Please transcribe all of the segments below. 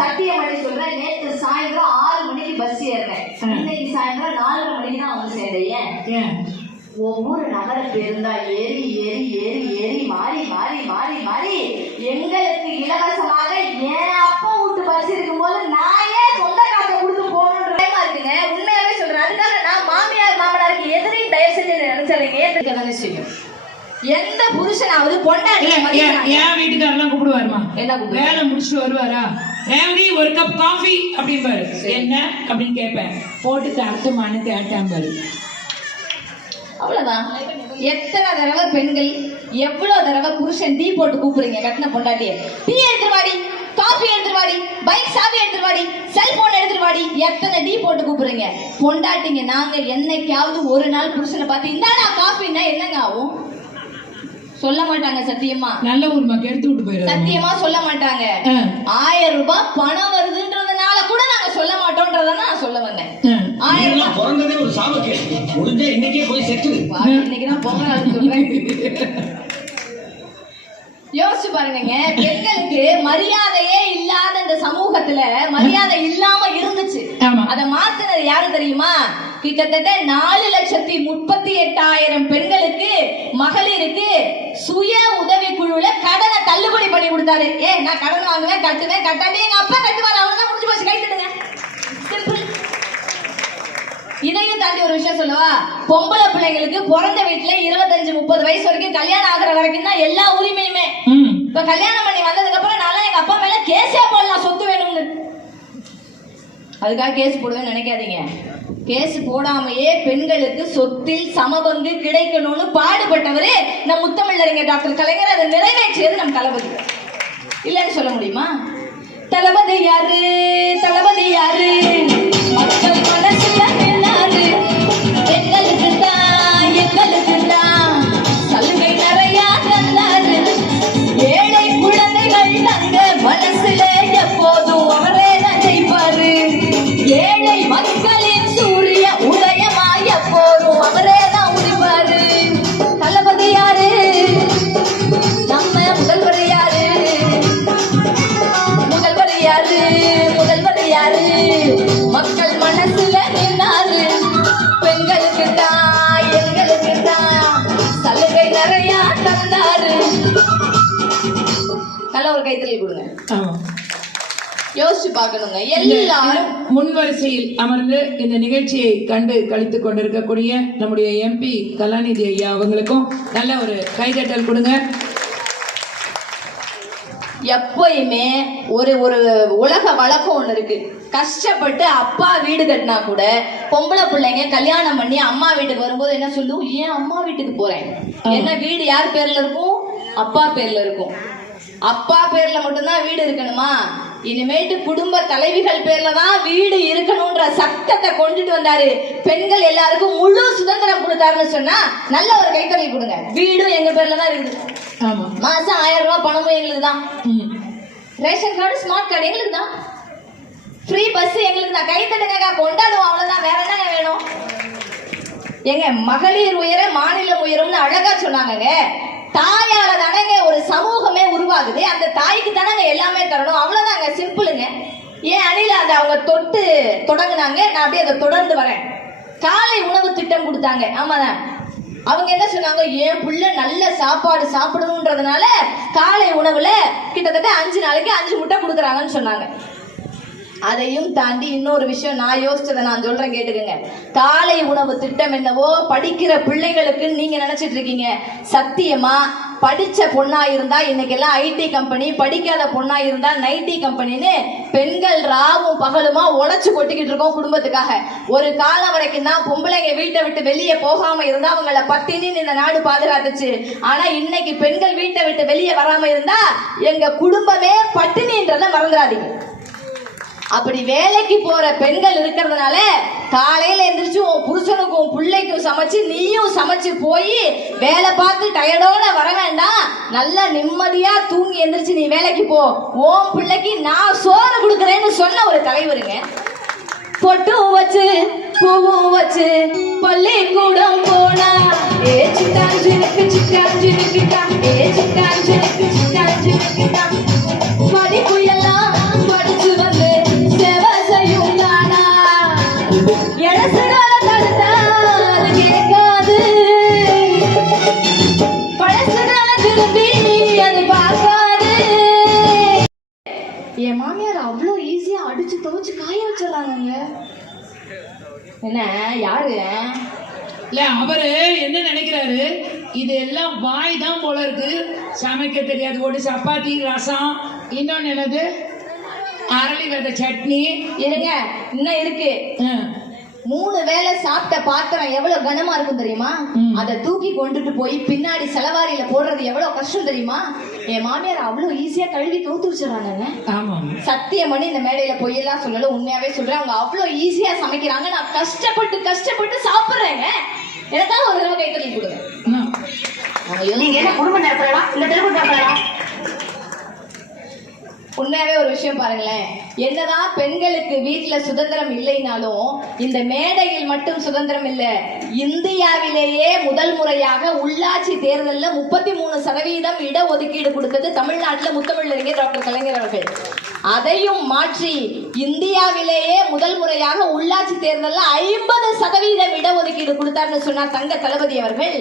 சத்தியமணி சொல்றேன், நேற்று சாயந்தரம் 6 மணிக்கு பஸ் ஏறினேன், இன்னைக்கு சாயந்தரம் 4:30 மணிக்கு தான் வந்து சேர்ந்தேன். ஏன்? ஒவ்வொரு நகர பேருந்தா ஏறி ஏறி ஏறி ஏறி மாறி மாறி மாறி மாறி எங்களுக்கு இலவசமாக என் அப்பா வீட்டு பஸ் இருக்கும் போது நான் ஏன் சொந்த காசை கொடுத்து போகணுன்ற இருக்குங்க. உண்மையாவே சொல்றேன். அதுக்காக நான் மாமியார் மாமனாருக்கு எதிரி தயவு செஞ்சு நினைச்சலைங்க செய்யும். எந்த புருஷனாவது பொண்டாட்டி என் வீட்டுக்காரெல்லாம் கூப்பிடுவாருமா, என்ன வேலை முடிச்சுட்டு வருவாரா, ரேவதி ஒரு கப் காஃபி அப்படின்பாரு. என்ன அப்படின்னு கேட்பேன், போட்டு தரட்டுமான்னு கேட்டேன் பாரு. அவ்வளவுதான். எத்தனை தடவை பெண்கள் எவ்வளவு தடவை புருஷன் டீ போட்டு கூப்பிடுறீங்க கட்டின பொண்டாட்டிய, டீ எடுத்துருவாடி, காஃபி எடுத்துருவாடி, பைக் சாவி எடுத்துருவாடி, செல்போன் எடுத்துருவாடி, எத்தனை டீ போட்டு கூப்பிடுறீங்க பொண்டாட்டிங்க. நாங்க என்னைக்காவது ஒரு நாள் புருஷனை பார்த்து இந்தாடா காஃபின்னா என்னங்க ஆகும்? சொல்ல மாட்டாங்க. சத்தியமா நல்ல ஊர்மா எடுத்து விட்டு போயிரு. சத்தியமா சொல்ல மாட்டாங்க. 1000 ரூபாய் பணம் வருதுன்றதுனால கூட நாங்க சொல்ல மாட்டோம்ன்றத நான் சொல்ல வந்தேன். 1000 ரூபாய் பிறந்ததே ஒரு சாபக்கேடு. முடிஞ்சா இன்னைக்கே போய் செத்து. இன்னைக்கு தான் பொங்கல் சொல்றேன். யோசிச்சு பாருங்க, பெண்களுக்கு மரியாதையே இல்லாத இந்த சமூகத்துல மரியாதை இல்லாம இருந்துச்சு. அதை மாத்தினது யாரு தெரியுமா? கிட்டத்தட்ட 4,38,000 பெண்களுக்கு மகளிருக்கு சுய உதவி குழுல கடனை தள்ளுபடி பண்ணி கொடுத்தாரு. நான் கடன் வாங்குவேன், கட்டுவேன், கட்டாட்டி எங்க அப்பா கட்டுவாரு, அவ்வளவுதான், முடிஞ்சு போச்சு, கை தட்டுங்க. இதையும் தாண்டி ஒரு விஷயம் சொல்லவா? பொம்பளை பிள்ளைங்களுக்கு பிறந்த வீட்டுல 25-30 வயசு வரைக்கும் கல்யாணம் ஆகுற வரைக்கும் தான் எல்லா உரிமையுமே. இப்ப கல்யாணம் பண்ணி வந்ததுக்கு அப்புறம் நான் எங்க அப்பா மேல கேஸே போடலாம், சொத்து வேணும்னு. அதுக்காக கேஸ் போடுவேன்னு நினைக்காதீங்க. கேஸ் போடாமையே பெண்களுக்கு சொத்தில் சமபங்கு கிடைக்கணும்னு பாடுபட்டவரே நம் முத்தமிழறிஞர் டாக்டர் கலைஞர். அதை நிறைவேற்றியது நம் தளபதி. இல்லைன்னு சொல்ல முடியுமா? தளபதி யாரு, தளபதி யாரு, மக்கள் மனசுல மேலாரு, எங்களுக்கு தான் எங்களுக்கு தான் சலுகை நிறைய தந்தாரு, ஏழை குழந்தைகள் தங்க மனசுல எப்போதும் அவரே தான் ஜெயிப்பாரு, ஏழை மக்களின் சூரிய உதயமா எப்போதும் அவரே தான் உதிப்பாரு. தளபதி யாரு, நம்ம முதல்வர் யாரு, முதல்வர் யாரு, முதல்வர் யாரு, மக்கள் மனசுல நின்னாரு, பெண்களுக்கு தான் எங்களுக்கு தான் சலுகை நிறைய தந்தாரு. நல்ல ஒரு கைத்தறல் கொடுங்க. யோசிச்சு பார்க்கணுங்க. எல்லாரும் முன்வரிசையில் அமர்ந்து இந்த நிகழ்ச்சியை கண்டு கழித்துக் கொண்டிருக்கக்கூடிய நம்முடைய MP கலாநிதி ஐயா அவங்களுக்கும் நல்ல ஒரு கைதட்டல் கொடுங்க. எப்பயுமே ஒரு ஒரு உலக வழக்கம் ஒண்ணு இருக்கு. கஷ்டப்பட்டு அப்பா வீடு கட்டினா கூட பொம்பளை பிள்ளைங்க கல்யாணம் பண்ணி அம்மா வீட்டுக்கு வரும்போது என்ன சொல்லுவோம்? ஏன் அம்மா வீட்டுக்கு போறேன்? என்ன வீடு யார் பேர்ல இருக்கும்? அப்பா பேர்ல இருக்கும். அப்பா பேர்ல மட்டும்தான் வீடு இருக்கணுமா? இனிமேட்டு குடும்ப தலைவிகள் பேர்ல தான் வீடு இருக்கணும்ன்ற சட்டத்தை கொண்டுட்டு வந்தாரு. பெண்கள் எல்லாருக்கும் முழு சுதந்திரம் கொடுத்தாருன்னு சொன்னா நல்ல ஒரு கைத்தறல் கொடுங்க. வீடும் எங்க பேர்ல தான் இருக்குது. மாசம் 1000 ரூபாய் பணமும் எங்களுக்கு தான். ரேஷன் கார்டு, ஸ்மார்ட் கார்டு எங்களுக்கு தான். ஃப்ரீ பஸ் எங்களுக்கு தான். கைத்தட்டுங்க, கொண்டாடுவோம், அவ்வளவுதான். வேற என்ன வேணும்? எங்க மகளிர் உயர மாநிலம் உயரம்னு அழகா சொன்னாங்க. தாயால தானங்க ஒரு சமூகமே உருவாகுது. அந்த தாய்க்கு தானங்க எல்லாமே தரணும், அவ்வளவுதாங்க, சிம்பிளுங்க. ஏன் அணில அந்த அவங்க தொட்டு தொடங்குனாங்க, நான் அப்படியே அதை தொடர்ந்து வரேன். காலை உணவு திட்டம் கொடுத்தாங்க. ஆமாதான். அவங்க என்ன சொன்னாங்க? என் புள்ள நல்ல சாப்பாடு சாப்பிடணுன்றதுனால காலை உணவுல கிட்டத்தட்ட 5 நாளைக்கு 5 முட்டை கொடுக்குறாங்கன்னு சொன்னாங்க. அதையும் தாண்டி இன்னொரு விஷயம் நான் யோசிச்சதை நான் சொல்றேன், கேட்டுக்கங்க. காலை உணவு திட்டம் என்னவோ படிக்கிற பிள்ளைகளுக்கு நீங்க நினைச்சிட்டு இருக்கீங்க. சத்தியமா படிச்ச பொண்ணா இருந்தா இன்னைக்கெல்லாம் ஐடி கம்பெனி, படிக்காத பொண்ணா இருந்தா நைட்டி கம்பெனின்னு பெண்கள் ராவும் பகலுமா உழைச்சு கொட்டிக்கிட்டு இருக்கோம் குடும்பத்துக்காக. ஒரு காலம் வரைக்கும் தான் பொம்பளைங்க வீட்டை விட்டு வெளியே போகாம இருந்தா அவங்கள பட்டினின்னு இந்த நாடு பாதுகாத்துச்சு. ஆனா இன்னைக்கு பெண்கள் வீட்டை விட்டு வெளியே வராம இருந்தா எங்க குடும்பமே பட்டினின்றத மறந்துடாதீங்க. அப்படி வேலைக்கு போற பெண்கள் இருக்கிறதுனால காலையில எந்திரிச்சு உன் புருஷனுக்கும் உன் பிள்ளைக்கும் சமைச்சு நீயும் சமைச்சு போய் வேலை பார்த்து டயர்டோட வர வேண்டாம். நல்லா நிம்மதியா தூங்கி எந்திரிச்சு நீ வேலைக்கு போ, உன் பிள்ளைக்கு நான் சோறு கொடுக்குறேன்னு சொன்ன ஒரு தலைவருங்க. பொட்டும் வச்சு பூவும் வச்சு பள்ளிக்கூடம் போனா ஏ சிட்டாஞ்சினுக்கு சிட்டாஞ்சினுக்குதான், ஏ சிட்டாஞ்சினுக்கு சிட்டாஞ்சினுக்குதான் படிப்பு எல்லாம் படிச்சு வச்சு காய வச்சிடறாங்க. என்ன யாரு? இல்ல அவரு என்ன நினைக்கிறாரு, இது எல்லாம் வாய் தான் போல இருக்கு, சமைக்க தெரியாது. ஒரு சப்பாத்தி, ரசம், இன்னொன்னு என்னது அரளி வித சட்னி. இருங்க, இன்னும் இருக்கு. 3 வேளை சாப்பிட்ட பாத்திரம் எவ்வளவு கனமா இருக்கும் தெரியுமா? அதை தூக்கி கொண்டுட்டு போய் பின்னாடி செலவாரியில போடுறது எவ்வளவு கஷ்டம் தெரியுமா? என் மாமியார் அவ்வளவு ஈஸியா கழுவி கவுத்து வச்சிடறாங்க. சத்தியம் பண்ணி இந்த மேடையில பொய்யெல்லாம் சொல்லல, உண்மையாவே சொல்றேன். அவங்க அவ்வளவு ஈஸியா சமைக்கிறாங்க. நான் கஷ்டப்பட்டு சாப்பிடுறேங்க. எனக்காக ஒரு தடவை கைத்தறி கொடுங்க. நீங்க என்ன குடும்பம் நடத்துறா இல்ல தெருவு நடத்துறா? உண்மையாவே ஒரு விஷயம் பாருங்களேன், என்னதான் பெண்களுக்கு வீட்டுல சுதந்திரம் இல்லைனாலும் இந்த மேடையில் மட்டும் சுதந்திரம் இல்ல. இந்தியாவிலேயே முதல் முறையாக உள்ளாட்சி தேர்தல்ல 33% இடஒதுக்கீடு கொடுத்தது தமிழ்நாட்டில் முத்தமிழறிஞர் டாக்டர் கலைஞர் அவர்கள். அதையும் மாற்றி இந்தியாவிலேயே முதல் முறையாக உள்ளாட்சி தேர்தலில் 50% இடஒதுக்கீடு கொடுத்தார்னு சொன்னார் தங்க தளபதி அவர்கள்.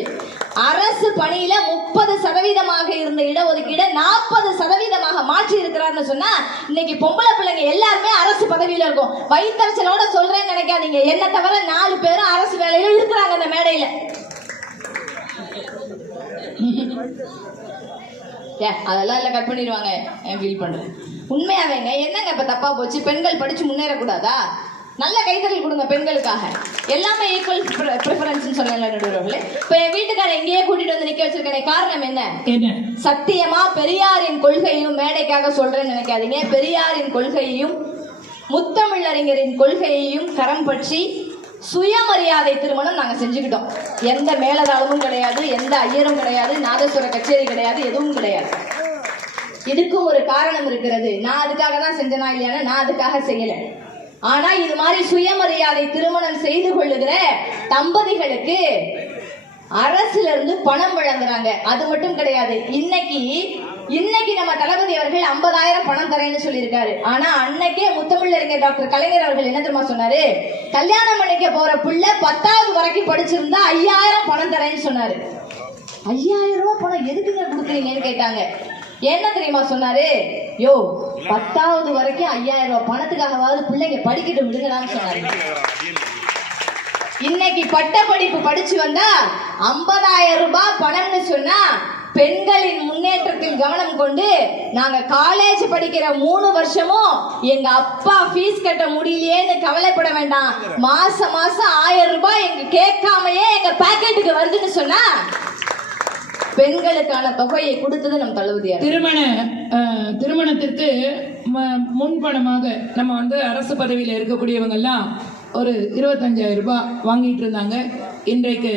அரசு பணியில 30% இருந்த இடஒதுக்கீடு 40% மாற்றி இருக்கிறார் சொன்னா இன்னைக்கு பொம்பளை பிள்ளைங்க எல்லாருமே அரசு பதவியில இருக்கும். வயிற்றுச்சலோட சொல்றேன்னு நினைக்காதீங்க. என்ன தவிர 4 பேரும் அரசு வேலையில இருக்கிறாங்க இந்த மேடையில. அதெல்லாம் இல்ல, கட் பண்ணிடுவாங்க. ஃபீல் பண்றேன் உண்மையாவேங்க. என்னங்க இப்ப தப்பா போச்சு? பெண்கள் படிச்சு முன்னேறக்கூடாதா? நல்ல கைத்தறல் கொடுங்க பெண்களுக்காக. எல்லாமே ஈக்குவல் ப்ரிஃபரன்ஸ் சொல்லல நடுவர்களே. இப்ப என் வீட்டுக்கார எங்கேயே கூட்டிட்டு வந்து நிக்க வச்சிருக்கேன். காரணம் என்ன? சத்தியமா பெரியாரின் கொள்கையும் மேடைக்காக சொல்றேன்னு நினைக்காதீங்க. பெரியாரின் கொள்கையையும் முத்தமிழறிஞரின் கொள்கையையும் கரம் பற்றி சுயமரியாதை திருமணம் நாங்க செஞ்சுக்கிட்டோம். எந்த மேலதாளமும் கிடையாது, எந்த ஐயரும் கிடையாது, நாதஸ்வர கச்சேரி கிடையாது, எதுவும் கிடையாது. இதுக்கும் ஒரு காரணம் இருக்கிறது. நான் அதுக்காக தான் செஞ்சனா இல்லையானா? நான் அதுக்காக செய்யல. ஆனா இது மாதிரி சுயமரியாதை திருமணம் செய்து கொள்ளுகிற தம்பதிகளுக்கு அரசுல இருந்து பணம் வழங்குறாங்க. அது மட்டும் கிடையாது, இன்னைக்கு நம்ம தளபதி அவர்கள் 50,000 பணம் தரேன்னு சொல்லியிருக்காரு. ஆனா அன்னைக்கே முத்தமிழறிஞர் டாக்டர் கலைஞர் அவர்கள் என்ன தெரியுமா சொன்னாரு? கல்யாணம் பண்ணிக்க போற பிள்ளை 10வது வரைக்கும் படிச்சிருந்தா 5,000 பணம் தரேன்னு சொன்னாரு. 5,000 ரூபாய் பணம் எதுக்குங்க கொடுக்குறீங்கன்னு கேட்டாங்க. என்ன தெரியுமா சொன்னாரு? யோ 10வது வரைக்கும் 5,000 ரூபாய் பணத்துக்காகவாவது பிள்ளைங்க படிக்கிட்டு விடுங்களான்னு சொன்னாரு. இன்னைக்கு பட்ட படிப்பு படிச்சு வந்தா 50,000 ரூபாய் பணம்னு சொன்னா பெண்களின் முன்னேற்றத்தில் கவனம் கொண்டு நாங்க காலேஜ் படிக்கிற 3 வருஷமும் எங்க அப்பா ஃபீஸ் கட்ட முடியலையேன்னு கவலைப்பட வேண்டாம். மாசம் 1000 ரூபாய் எங்க கேட்காமையே எங்க பாக்கெட்டுக்கு வருதுன்னு சொன்னா பெண்களுக்கான தொகையை கொடுத்தது நம் தளபதியார். திருமணத்திற்கு முன்பணமாக நம்ம அரசு பதவியில் இருக்கக்கூடியவங்க எல்லாம் ஒரு 25,000 ரூபாய் வாங்கிட்டு இருந்தாங்க. இன்றைக்கு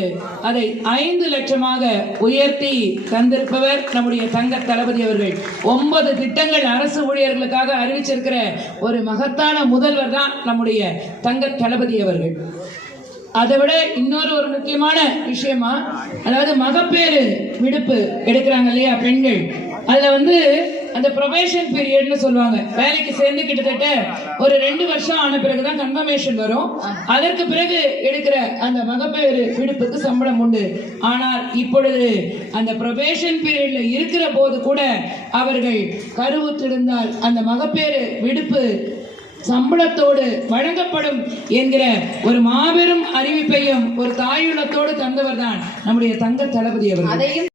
அதை 5 லட்சமாக உயர்த்தி தந்திருப்பவர் நம்முடைய தங்க தளபதி அவர்கள். 9 திட்டங்கள் அரசு ஊழியர்களுக்காக அறிவிச்சிருக்கிற ஒரு மகத்தான முதல்வர் தான் நம்முடைய தங்க தளபதி அவர்கள். அதை விட இன்னொரு முக்கியமான விஷயமா, அதாவது மகப்பேறு விடுப்பு எடுக்கிறாங்க இல்லையா பெண்கள், அதுல அந்த ப்ரொபேஷன் பீரியட்னு சொல்லுவாங்க. வேலைக்கு சேர்ந்து கிட்டத்தட்ட ஒரு 2 வருஷம் ஆன பிறகுதான் கன்ஃபர்மேஷன் வரும். அதற்கு பிறகு எடுக்கிற அந்த மகப்பேறு விடுப்புக்கு சம்பளம் உண்டு. ஆனால் இப்பொழுது அந்த ப்ரொபேஷன் பீரியட்ல இருக்கிற போது கூட அவர்கள் கருவுற்றிருந்தால் அந்த மகப்பேறு விடுப்பு சம்பளத்தோடு வழங்கப்படும் என்கிற ஒரு மாபெரும் அறிவிப்பையும் ஒரு தாயுள்ளத்தோடு தந்தவர் தான் நம்முடைய தங்க தளபதி அவர்கள்.